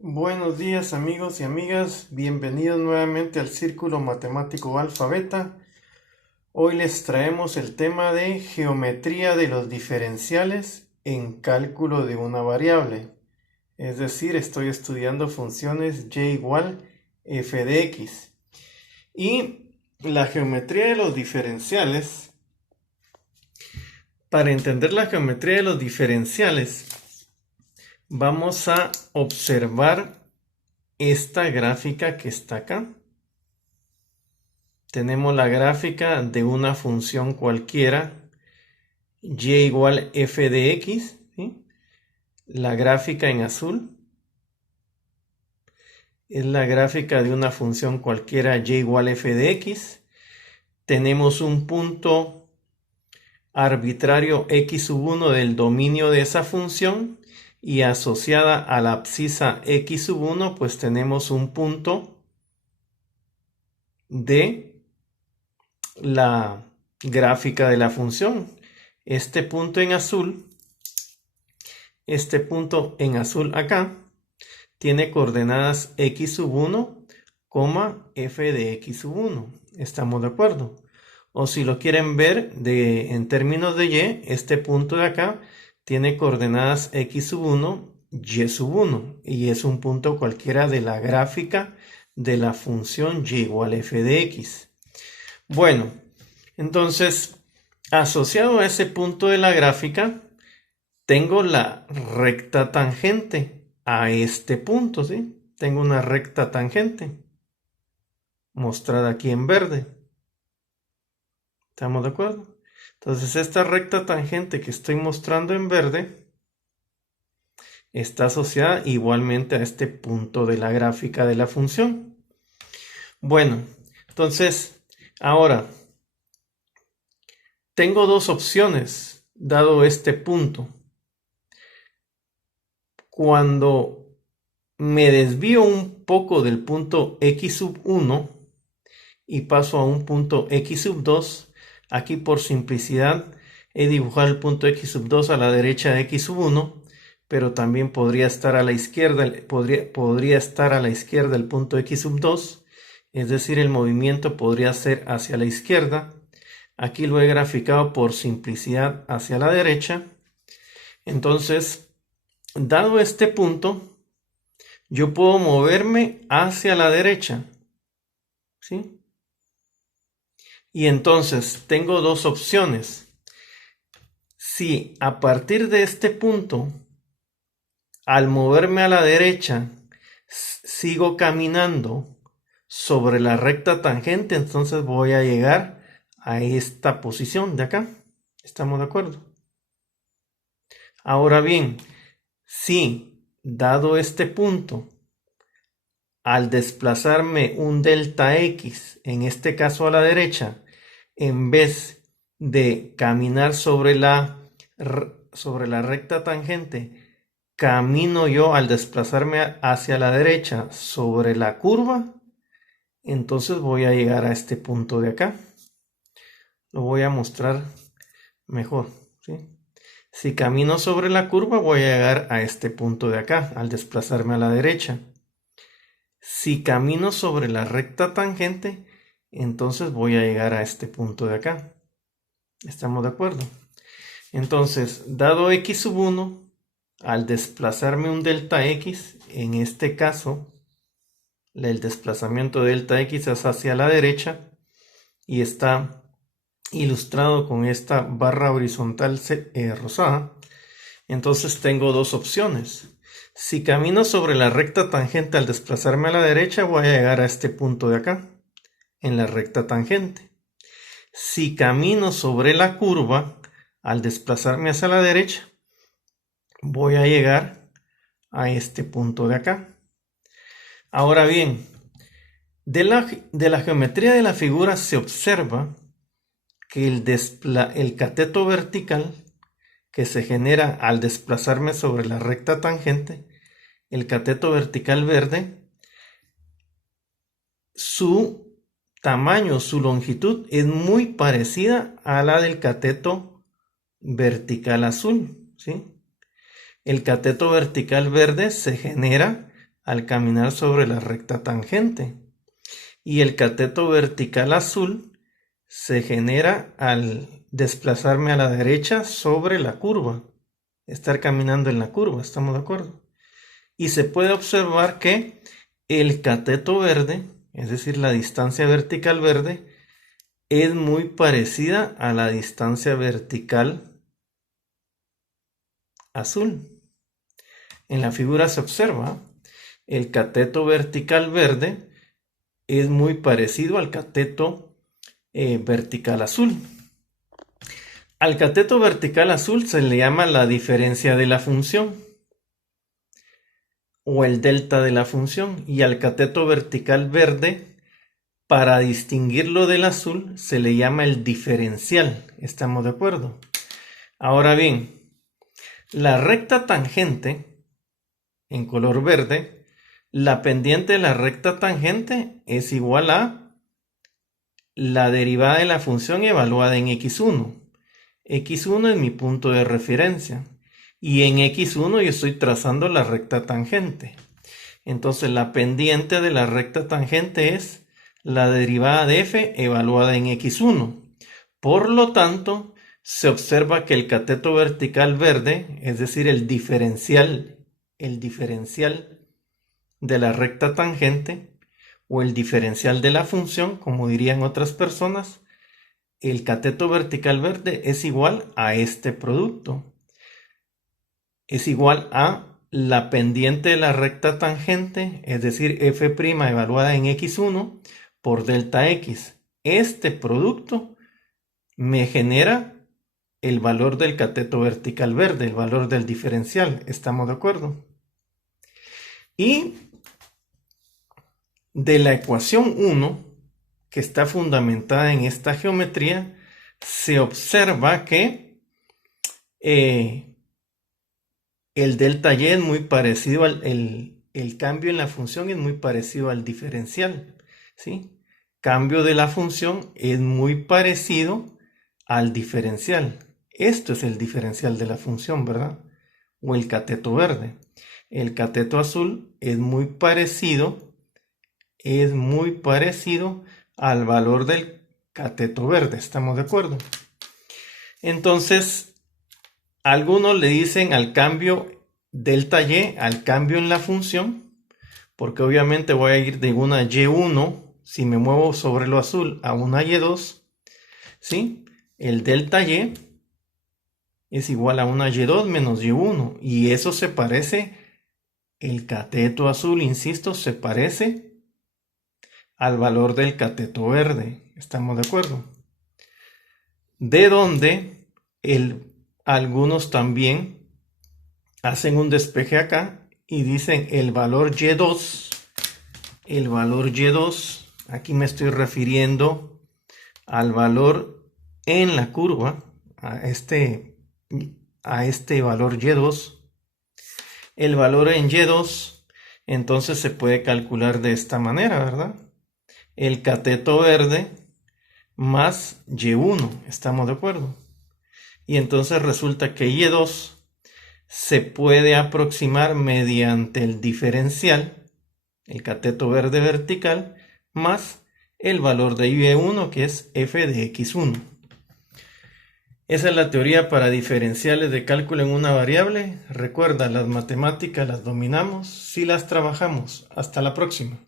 Buenos días amigos y amigas, bienvenidos nuevamente al Círculo Matemático Alfa Beta. Hoy les traemos el tema de geometría de los diferenciales en cálculo de una variable. Es decir, estoy estudiando funciones y igual f de x. Y la geometría de los diferenciales, para entender la geometría de los diferenciales, vamos a observar esta gráfica que está acá. Tenemos la gráfica de una función cualquiera, y igual f de x, ¿sí? La gráfica en azul es la gráfica de una función cualquiera, y igual f de x. Tenemos un punto arbitrario x sub 1 del dominio de esa función y asociada a la abscisa x sub 1, pues tenemos un punto de la gráfica de la función. Este punto en azul acá tiene coordenadas x sub 1, f de x sub 1. ¿Estamos de acuerdo? O si lo quieren ver en términos de y, este punto de acá tiene coordenadas x sub 1, y sub 1. Y es un punto cualquiera de la gráfica de la función y igual f de x. Bueno, entonces, asociado a ese punto de la gráfica, tengo la recta tangente a este punto, ¿sí? Tengo una recta tangente mostrada aquí en verde. ¿Estamos de acuerdo? Entonces, esta recta tangente que estoy mostrando en verde está asociada igualmente a este punto de la gráfica de la función. Bueno, entonces, ahora tengo dos opciones dado este punto. Cuando me desvío un poco del punto x sub 1 y paso a un punto x sub 2, aquí por simplicidad he dibujado el punto x sub 2 a la derecha de x sub 1, pero también podría estar a la izquierda, podría estar a la izquierda el punto x sub 2, es decir, el movimiento podría ser hacia la izquierda. Aquí lo he graficado por simplicidad hacia la derecha. Entonces, dado este punto, yo puedo moverme hacia la derecha, ¿sí? Y entonces tengo dos opciones. Si a partir de este punto, al moverme a la derecha, sigo caminando sobre la recta tangente, entonces voy a llegar a esta posición de acá. ¿Estamos de acuerdo? Ahora bien, si dado este punto, al desplazarme un delta x, en este caso a la derecha, en vez de caminar sobre la recta tangente, camino yo al desplazarme hacia la derecha sobre la curva, entonces voy a llegar a este punto de acá. Lo voy a mostrar mejor, ¿sí? Si camino sobre la curva, voy a llegar a este punto de acá, al desplazarme a la derecha. Si camino sobre la recta tangente, entonces voy a llegar a este punto de acá. ¿Estamos de acuerdo? Entonces, dado x sub 1, al desplazarme un delta x, en este caso, el desplazamiento de delta x es hacia la derecha y está ilustrado con esta barra horizontal rosada. Entonces tengo dos opciones. Si camino sobre la recta tangente al desplazarme a la derecha, voy a llegar a este punto de acá, en la recta tangente. Si camino sobre la curva al desplazarme hacia la derecha, voy a llegar a este punto de acá. Ahora bien, de la geometría de la figura se observa que el cateto vertical que se genera al desplazarme sobre la recta tangente, el cateto vertical verde, su tamaño, su longitud es muy parecida a la del cateto vertical azul, ¿sí? El cateto vertical verde se genera al caminar sobre la recta tangente. Y el cateto vertical azul se genera al desplazarme a la derecha sobre la curva, estar caminando en la curva, ¿estamos de acuerdo? Y se puede observar que el cateto verde, es decir, la distancia vertical verde, es muy parecida a la distancia vertical azul. En la figura se observa el cateto vertical verde es muy parecido al cateto vertical azul. Al cateto vertical azul se le llama la diferencia de la función o el delta de la función, y al cateto vertical verde, para distinguirlo del azul, se le llama el diferencial. ¿Estamos de acuerdo? Ahora bien, la recta tangente en color verde, la pendiente de la recta tangente es igual a la derivada de la función evaluada en x1. x1 es mi punto de referencia y en x1 yo estoy trazando la recta tangente. Entonces la pendiente de la recta tangente es la derivada de f evaluada en x1. Por lo tanto, se observa que el cateto vertical verde, es decir, el diferencial de la recta tangente o el diferencial de la función, como dirían otras personas, el cateto vertical verde es igual a este producto. Es igual a la pendiente de la recta tangente, es decir, f' evaluada en x1 por delta x. Este producto me genera el valor del cateto vertical verde, el valor del diferencial. ¿Estamos de acuerdo? Y de la ecuación 1, que está fundamentada en esta geometría, se observa que el delta y es muy parecido el cambio en la función es muy parecido al diferencial, ¿sí? Cambio de la función es muy parecido al diferencial. Esto es el diferencial de la función, ¿verdad? O el cateto verde. El cateto azul es muy parecido al valor del cateto verde. ¿Estamos de acuerdo? Entonces, algunos le dicen al cambio delta y, al cambio en la función, porque obviamente voy a ir de una y1, si me muevo sobre lo azul, a una y2, ¿sí? El delta y es igual a una y2 menos y1, y eso se parece, el cateto azul, insisto, se parece al valor del cateto verde. ¿Estamos de acuerdo? De donde algunos también hacen un despeje acá y dicen el valor y2, aquí me estoy refiriendo al valor en la curva, a este valor y2, el valor en y2, entonces se puede calcular de esta manera, ¿verdad? El cateto verde más y1, ¿estamos de acuerdo? Y entonces resulta que y2 se puede aproximar mediante el diferencial, el cateto verde vertical, más el valor de y1, que es f de x1. Esa es la teoría para diferenciales de cálculo en una variable. Recuerda, las matemáticas las dominamos si las trabajamos. Hasta la próxima.